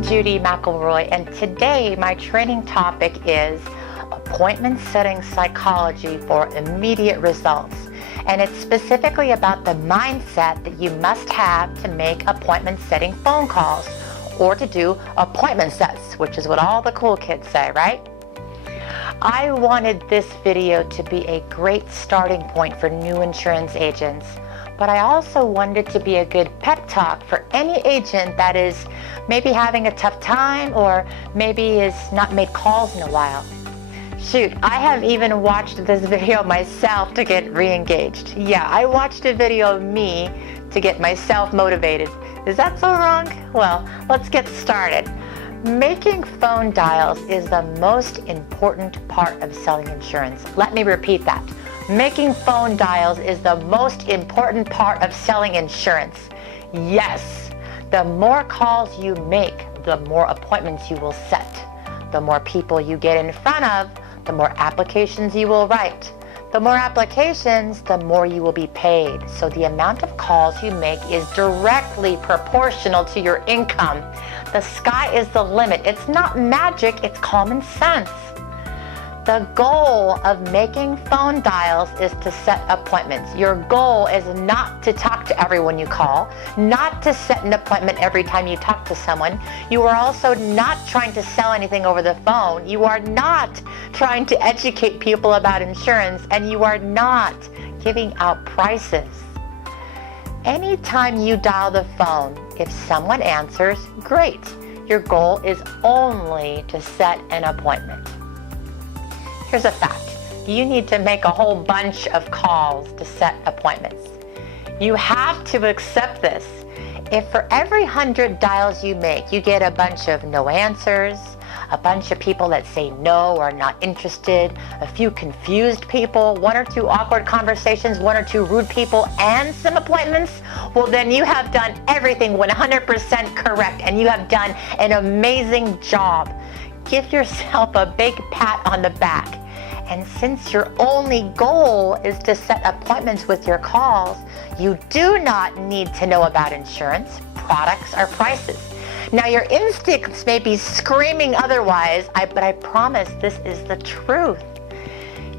I'm Judy McElroy, and today my training topic is appointment setting psychology for immediate results. And it's specifically about the mindset that you must have to make appointment setting phone calls or to do appointment sets, which is what all the cool kids say, right? I wanted this video to be a great starting point for new insurance agents, but I also wanted it to be a good pep talk for any agent that is maybe having a tough time or maybe has not made calls in a while. Shoot, I have even watched this video myself to get re-engaged. Yeah, I watched a video of me to get myself motivated. Is that so wrong? Well, let's get started. Making phone dials is the most important part of selling insurance. Let me repeat that. Making phone dials is the most important part of selling insurance. Yes, the more calls you make, the more appointments you will set. The more people you get in front of, the more applications you will write. The more applications, the more you will be paid. So the amount of calls you make is directly proportional to your income. The sky is the limit. It's not magic, it's common sense. The goal of making phone dials is to set appointments. Your goal is not to talk to everyone you call, not to set an appointment every time you talk to someone. You are also not trying to sell anything over the phone. You are not trying to educate people about insurance, and you are not giving out prices. Anytime you dial the phone, if someone answers, great. Your goal is only to set an appointment. Here's a fact. You need to make a whole bunch of calls to set appointments. You have to accept this. If for every 100 dials you make, you get a bunch of no answers, a bunch of people that say no or not interested, a few confused people, one or two awkward conversations, one or two rude people, and some appointments, well then you have done everything 100% correct and you have done an amazing job. Give yourself a big pat on the back. And since your only goal is to set appointments with your calls, you do not need to know about insurance, products, or prices. Now your instincts may be screaming otherwise, but I promise this is the truth.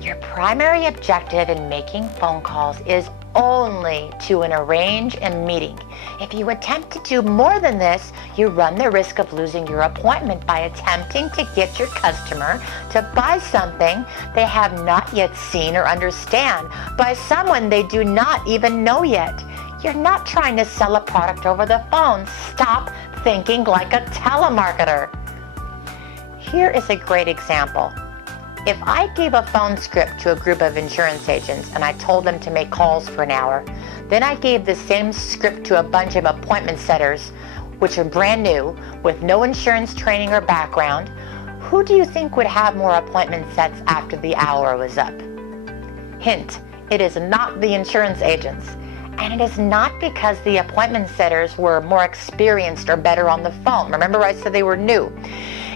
Your primary objective in making phone calls is only to arrange a meeting. If you attempt to do more than this, you run the risk of losing your appointment by attempting to get your customer to buy something they have not yet seen or understand by someone they do not even know yet. You're not trying to sell a product over the phone. Stop thinking like a telemarketer. Here is a great example. If I gave a phone script to a group of insurance agents and I told them to make calls for an hour, then I gave the same script to a bunch of appointment setters, which are brand new, with no insurance training or background, who do you think would have more appointment sets after the hour was up? Hint, it is not the insurance agents. And it is not because the appointment setters were more experienced or better on the phone. Remember I said they were new.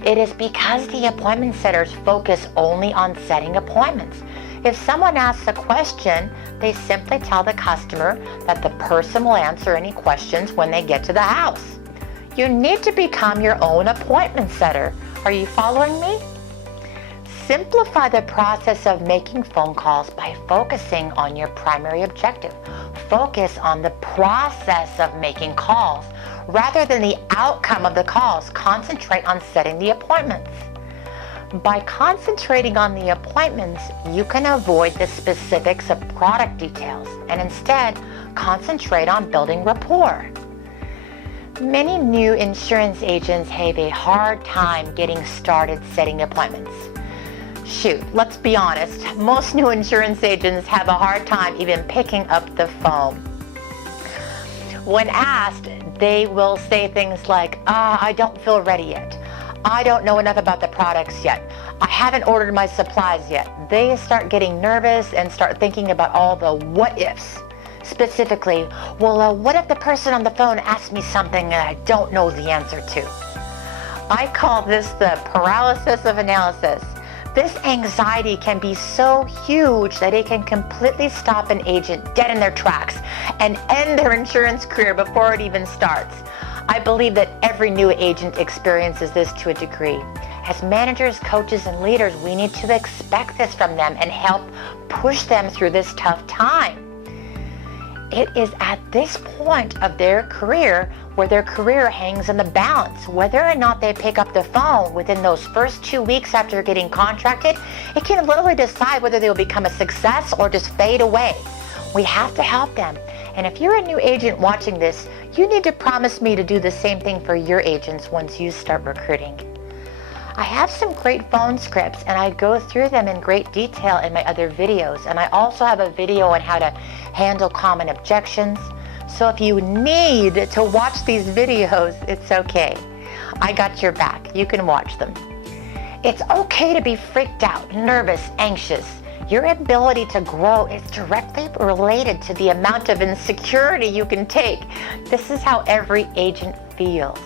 It is because the appointment setters focus only on setting appointments. If someone asks a question, they simply tell the customer that the person will answer any questions when they get to the house. You need to become your own appointment setter. Are you following me? Simplify the process of making phone calls by focusing on your primary objective. Focus on the process of making calls rather than the outcome of the calls. Concentrate on setting the appointments. By concentrating on the appointments, you can avoid the specifics of product details and instead concentrate on building rapport. Many new insurance agents have a hard time getting started setting appointments. Shoot, let's be honest, most new insurance agents have a hard time even picking up the phone. When asked, they will say things like, I don't feel ready yet. I don't know enough about the products yet. I haven't ordered my supplies yet. They start getting nervous and start thinking about all the what ifs. Specifically, well, what if the person on the phone asks me something that I don't know the answer to? I call this the paralysis of analysis. This anxiety can be so huge that it can completely stop an agent dead in their tracks and end their insurance career before it even starts. I believe that every new agent experiences this to a degree. As managers, coaches, and leaders, we need to expect this from them and help push them through this tough time. It is at this point of their career where their career hangs in the balance. Whether or not they pick up the phone within those first 2 weeks after getting contracted, it can literally decide whether they will become a success or just fade away. We have to help them. And if you're a new agent watching this, you need to promise me to do the same thing for your agents once you start recruiting. I have some great phone scripts and I go through them in great detail in my other videos. And I also have a video on how to handle common objections. So if you need to watch these videos, it's okay. I got your back. You can watch them. It's okay to be freaked out, nervous, anxious. Your ability to grow is directly related to the amount of insecurity you can take. This is how every agent feels.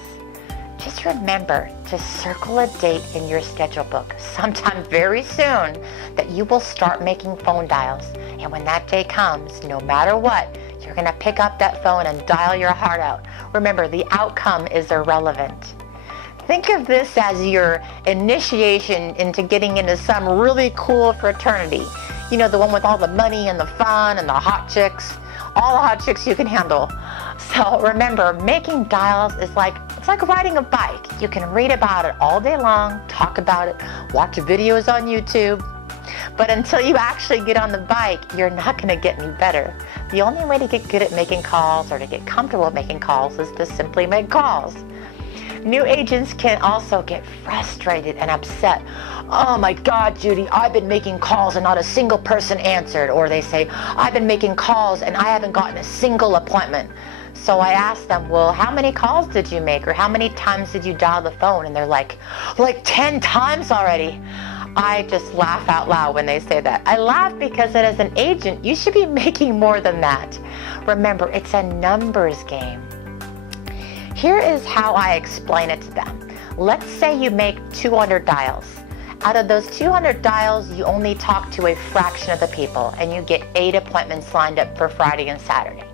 Just remember to circle a date in your schedule book sometime very soon that you will start making phone dials. And when that day comes, no matter what, you're going to pick up that phone and dial your heart out. Remember, the outcome is irrelevant. Think of this as your initiation into getting into some really cool fraternity. You know, the one with all the money and the fun and the hot chicks. All the hot chicks you can handle. So remember, making dials is like riding a bike. You can read about it all day long, talk about it, watch videos on YouTube. But until you actually get on the bike, you're not going to get any better. The only way to get good at making calls or to get comfortable making calls is to simply make calls. New agents can also get frustrated and upset. Oh my God, Judy, I've been making calls and not a single person answered. Or they say, I've been making calls and I haven't gotten a single appointment. So I ask them, well, how many calls did you make? Or how many times did you dial the phone? And they're like 10 times already. I just laugh out loud when they say that. I laugh because as an agent, you should be making more than that. Remember, it's a numbers game. Here is how I explain it to them. Let's say you make 200 dials. Out of those 200 dials, you only talk to a fraction of the people and you get 8 appointments lined up for Friday and Saturday.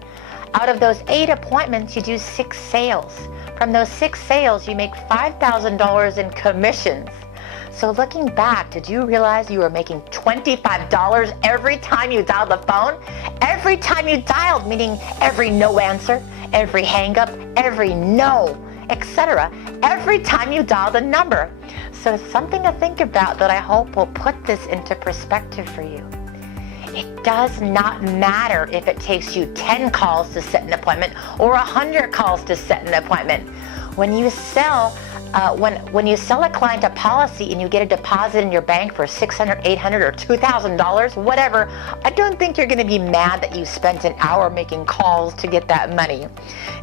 Out of those 8 appointments, you do 6 sales. From those 6 sales, you make $5,000 in commissions. So looking back, did you realize you were making $25 every time you dialed the phone? Every time you dialed, meaning every no answer, every hang up, every no, etc. Every time you dialed a number. So it's something to think about that I hope will put this into perspective for you. It does not matter if it takes you 10 calls to set an appointment or 100 calls to set an appointment. When you sell when you sell a client a policy and you get a deposit in your bank for $600, $800, or $2,000, whatever, I don't think you're going to be mad that you spent an hour making calls to get that money.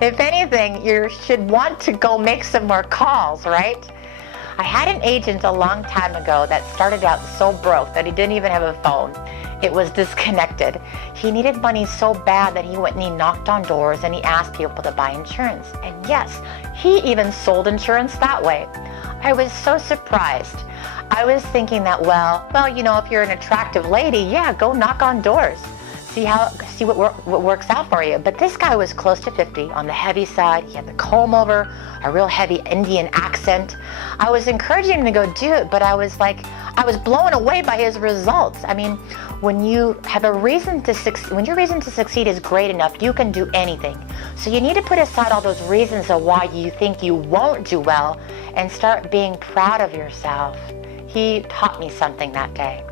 If anything, you should want to go make some more calls, right? I had an agent a long time ago that started out so broke that he didn't even have a phone. It was disconnected. He needed money so bad that he went and he knocked on doors and he asked people to buy insurance. And yes, he even sold insurance that way. I was so surprised. I was thinking that, well, you know, if you're an attractive lady, yeah, go knock on doors. See what works out for you. But this guy was close to 50, on the heavy side. He had the comb over, a real heavy Indian accent. I was encouraging him to go do it, but I was blown away by his results. I mean, when your reason to succeed is great enough, you can do anything. So you need to put aside all those reasons of why you think you won't do well and start being proud of yourself. He taught me something that day.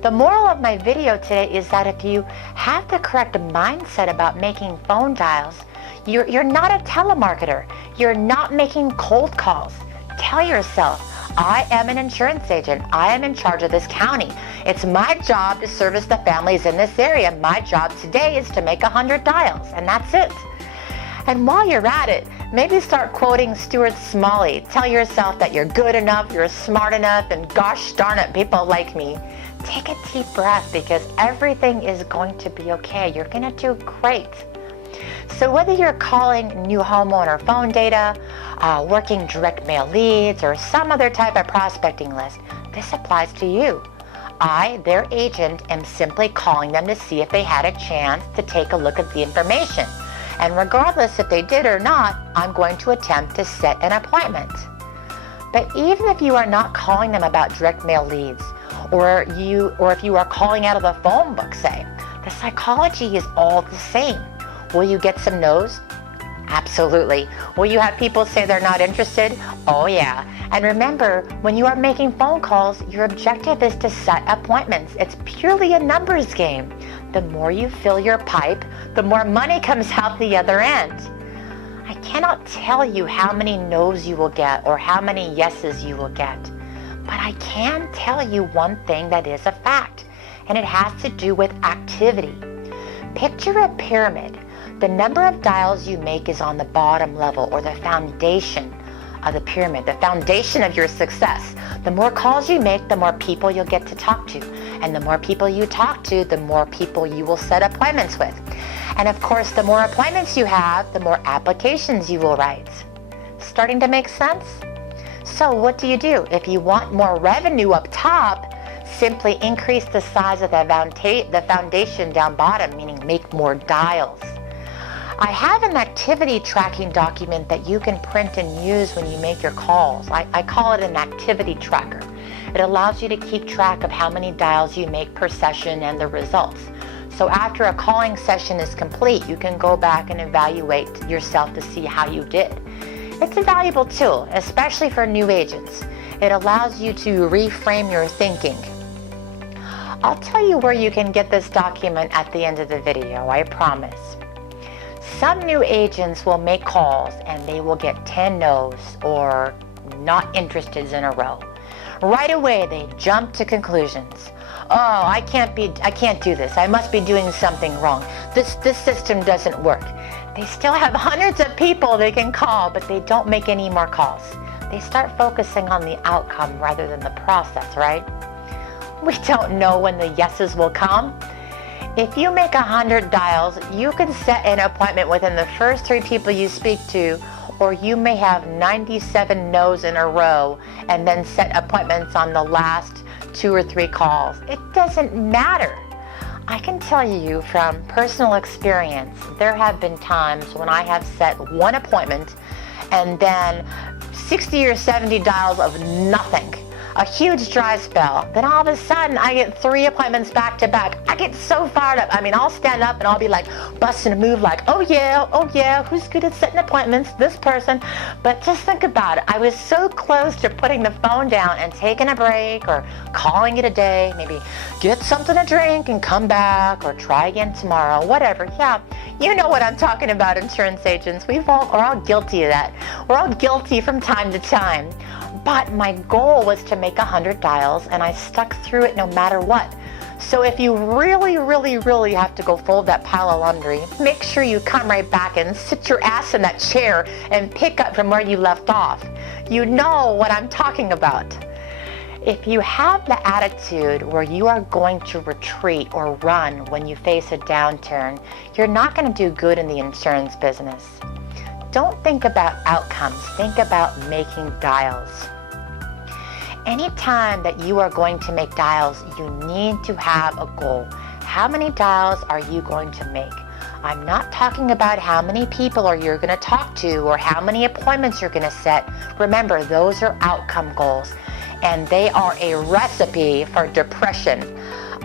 The moral of my video today is that if you have the correct mindset about making phone dials, you're not a telemarketer. You're not making cold calls. Tell yourself, I am an insurance agent. I am in charge of this county. It's my job to service the families in this area. My job today is to make 100 dials, and that's it. And while you're at it, maybe start quoting Stuart Smalley. Tell yourself that you're good enough, you're smart enough, and gosh darn it, people like me. Take a deep breath because everything is going to be okay. You're going to do great. So whether you're calling new homeowner phone data, working direct mail leads, or some other type of prospecting list, this applies to you. I, their agent, am simply calling them to see if they had a chance to take a look at the information. And regardless if they did or not, I'm going to attempt to set an appointment. But even if you are not calling them about direct mail leads, or if you are calling out of the phone book, say, the psychology is all the same. Will you get some no's? Absolutely. Will you have people say they're not interested? Oh yeah. And remember, when you are making phone calls, your objective is to set appointments. It's purely a numbers game. The more you fill your pipe, the more money comes out the other end. I cannot tell you how many no's you will get or how many yeses you will get. But I can tell you one thing that is a fact, and it has to do with activity. Picture a pyramid. The number of dials you make is on the bottom level, or the foundation of the pyramid, the foundation of your success. The more calls you make, the more people you'll get to talk to. And the more people you talk to, the more people you will set appointments with. And of course, the more appointments you have, the more applications you will write. Starting to make sense? So what do? If you want more revenue up top, simply increase the size of the foundation down bottom, meaning make more dials. I have an activity tracking document that you can print and use when you make your calls. I call it an activity tracker. It allows you to keep track of how many dials you make per session and the results. So after a calling session is complete, you can go back and evaluate yourself to see how you did. It's a valuable tool, especially for new agents. It allows you to reframe your thinking. I'll tell you where you can get this document at the end of the video, I promise. Some new agents will make calls and they will get 10 no's or not interested in a row. Right away, they jump to conclusions. Oh, I can't do this. I must be doing something wrong. This system doesn't work. They still have hundreds of people they can call, but they don't make any more calls. They start focusing on the outcome rather than the process, right? We don't know when the yeses will come. If you make 100 dials, you can set an appointment within the first 3 people you speak to, or you may have 97 no's in a row and then set appointments on the last 2 or 3 calls. It doesn't matter. I can tell you from personal experience, there have been times when I have set one appointment and then 60 or 70 dials of nothing. A huge dry spell. Then all of a sudden, I get 3 appointments back to back. I get so fired up. I mean, I'll stand up and I'll be like busting a move like, oh yeah, who's good at setting appointments? This person. But just think about it. I was so close to putting the phone down and taking a break or calling it a day. Maybe get something to drink and come back or try again tomorrow, whatever. Yeah, you know what I'm talking about, insurance agents. We're all guilty of that. We're all guilty from time to time. But my goal was to make 100 dials, and I stuck through it no matter what. So if you really have to go fold that pile of laundry, make sure you come right back and sit your ass in that chair and pick up from where you left off. You know what I'm talking about. If you have the attitude where you are going to retreat or run when you face a downturn, you're not going to do good in the insurance business. Don't think about outcomes, think about making dials. Anytime that you are going to make dials, you need to have a goal. How many dials are you going to make? I'm not talking about how many people you're going to talk to or how many appointments you're going to set. Remember, those are outcome goals, and they are a recipe for depression.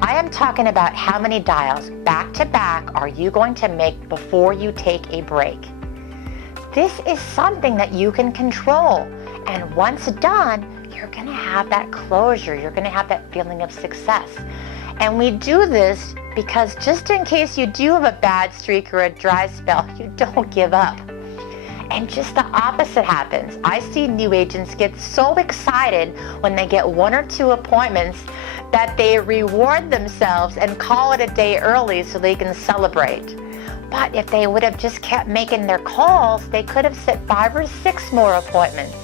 I am talking about how many dials back to back are you going to make before you take a break. This is something that you can control, and once done, you're going to have that closure. You're going to have that feeling of success. And we do this because just in case you do have a bad streak or a dry spell, you don't give up. And just the opposite happens. I see new agents get so excited when they get 1 or 2 appointments that they reward themselves and call it a day early so they can celebrate. But if they would have just kept making their calls, they could have set 5 or 6 more appointments.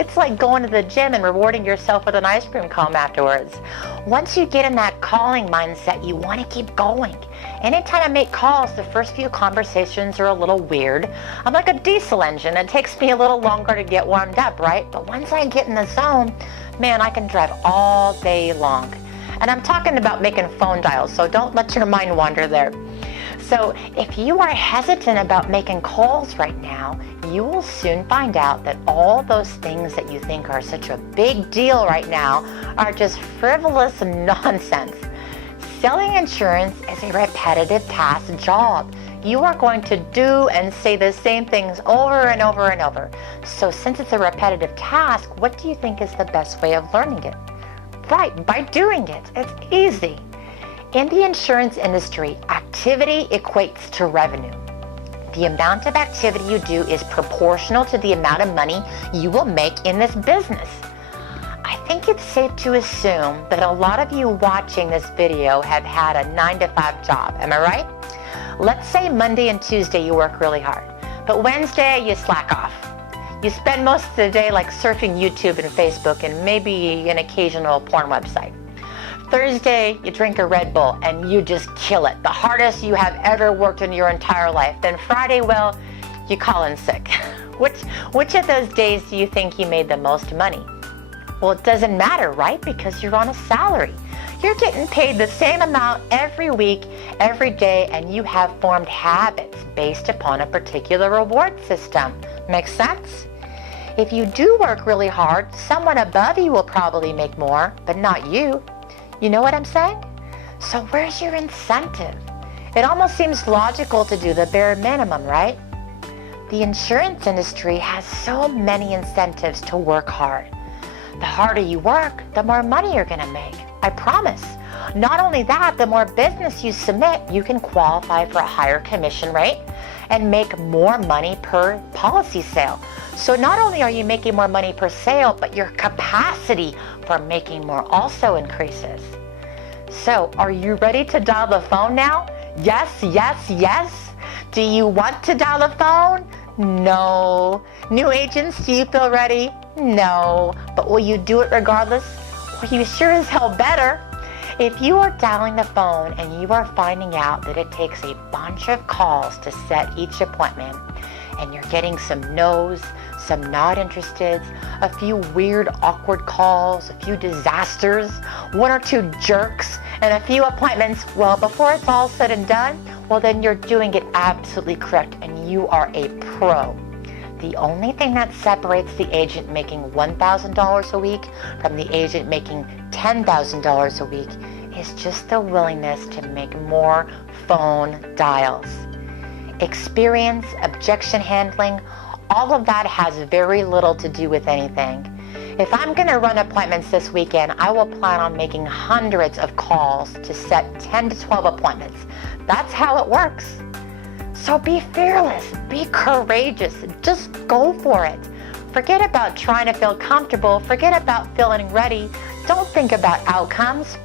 It's like going to the gym and rewarding yourself with an ice cream cone afterwards. Once you get in that calling mindset, you want to keep going. Anytime I make calls, the first few conversations are a little weird. I'm like a diesel engine. It takes me a little longer to get warmed up, right? But once I get in the zone, man, I can drive all day long. And I'm talking about making phone dials, so don't let your mind wander there. So if you are hesitant about making calls right now, you will soon find out that all those things that you think are such a big deal right now are just frivolous nonsense. Selling insurance is a repetitive task job. You are going to do and say the same things over and over and over. So since it's a repetitive task, what do you think is the best way of learning it? Right, by doing it. It's easy. In the insurance industry, activity equates to revenue. The amount of activity you do is proportional to the amount of money you will make in this business. I think it's safe to assume that a lot of you watching this video have had a 9-to-5 job. Am I right? Let's say Monday and Tuesday you work really hard, but Wednesday you slack off. You spend most of the day like surfing YouTube and Facebook and maybe an occasional porn website. Thursday, you drink a Red Bull and you just kill it, the hardest you have ever worked in your entire life. Then Friday, well, you call in sick. Which of those days do you think you made the most money? Well, it doesn't matter, right? Because you're on a salary. You're getting paid the same amount every week, every day, and you have formed habits based upon a particular reward system. Make sense? If you do work really hard, someone above you will probably make more, but not you. You know what I'm saying? So where's your incentive? It almost seems logical to do the bare minimum, right? The insurance industry has so many incentives to work hard. The harder you work, the more money you're going to make. I promise. Not only that, the more business you submit, you can qualify for a higher commission rate and make more money per policy sale. So not only are you making more money per sale, but your capacity for making more also increases. So are you ready to dial the phone now? Yes, yes, yes. Do you want to dial the phone? No. New agents, do you feel ready? No. But will you do it regardless? Well, you sure as hell better. If you are dialing the phone and you are finding out that it takes a bunch of calls to set each appointment, and you're getting some no's, some not interested, a few weird, awkward calls, a few disasters, 1 or 2 jerks, and a few appointments, well, before it's all said and done, well, then you're doing it absolutely correct and you are a pro. The only thing that separates the agent making $1,000 a week from the agent making $10,000 a week is just the willingness to make more phone dials. Experience, objection handling, all of that has very little to do with anything. If I'm going to run appointments this weekend, I will plan on making hundreds of calls to set 10 to 12 appointments. That's how it works. So be fearless, be courageous, just go for it. Forget about trying to feel comfortable, forget about feeling ready. Don't think about outcomes.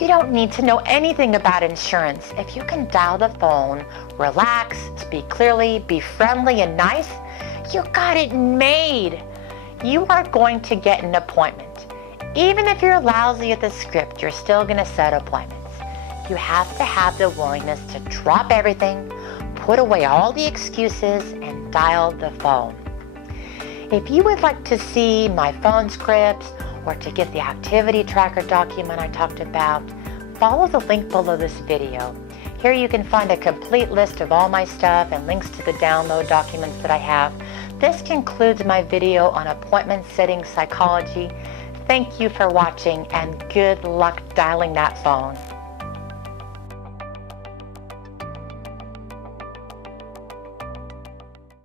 You don't need to know anything about insurance. If you can dial the phone, relax, speak clearly, be friendly and nice, you got it made. You are going to get an appointment. Even if you're lousy at the script, you're still going to set appointments. You have to have the willingness to drop everything, put away all the excuses, and dial the phone. If you would like to see my phone scripts or to get the activity tracker document I talked about, follow the link below this video. Here you can find a complete list of all my stuff and links to the download documents that I have. This concludes my video on appointment setting psychology. Thank you for watching and good luck dialing that phone.